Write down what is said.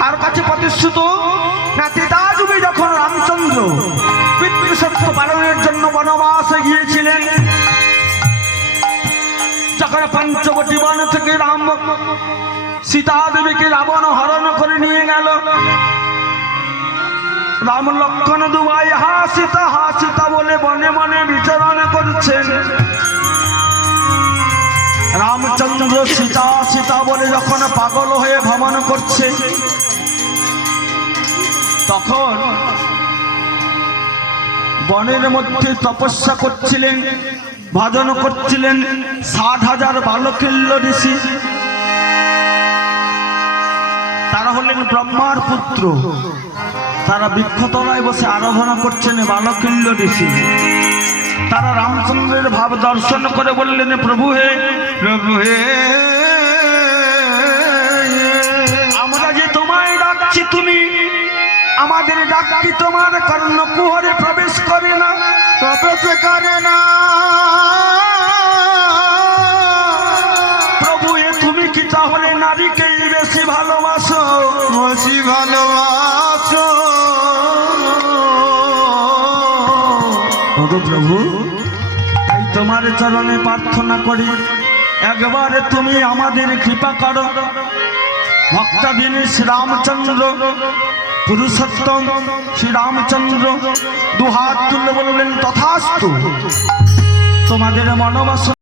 কার কাছে প্রতিষ্ঠিত না ত্রেতা যুগে যখন রামচন্দ্র পিতৃসত্য পালনের জন্য বনবাসে গিয়েছিলেন, যখন পঞ্চবটী বন থেকে রাম সীতা দেবীকে রাবণ হরণ করে নিয়ে গেল, রাম লক্ষণ দুভাই হা সীতা বলে বনে বনে বিচরণ করছেন। রামচন্দ্র সীতা বলে যখন পাগল হয়ে ভ্রমণ করছে, তখন বনের মধ্যে তপস্যা করছিলেন, ভজন করছিলেন ৬০,০০০ বালকিল্য ঋষি। তারা হলেন ব্রহ্মার পুত্র, তারা বৃক্ষতলায় বসে আরাধনা করছেন বালকিল্য ঋষি। তারা রামচন্দ্রের ভাব দর্শন করে বললেন, প্রভু হে, প্রভু হে, আমরা যে তোমায় ডাকছি, তুমি আমাদের ডাক কি তোমার কর্ণকুহরে প্রবেশ করে না? প্রবেশ করে না। প্রভু হে, তুমি কি তাহলে নারীকেই বেশি ভালোবাসো? বেশি ভালোবাসো। প্রভু, তাই তোমার চরণে প্রার্থনা করি, একবার তুমি আমাদের কৃপা করো। ভক্তাধীন শ্রীরামচন্দ্র পুরুষোত্তম শ্রীরামচন্দ্র দুহাত তুলে বললেন, তথাস্তু, তোমাদের মনোবাসনা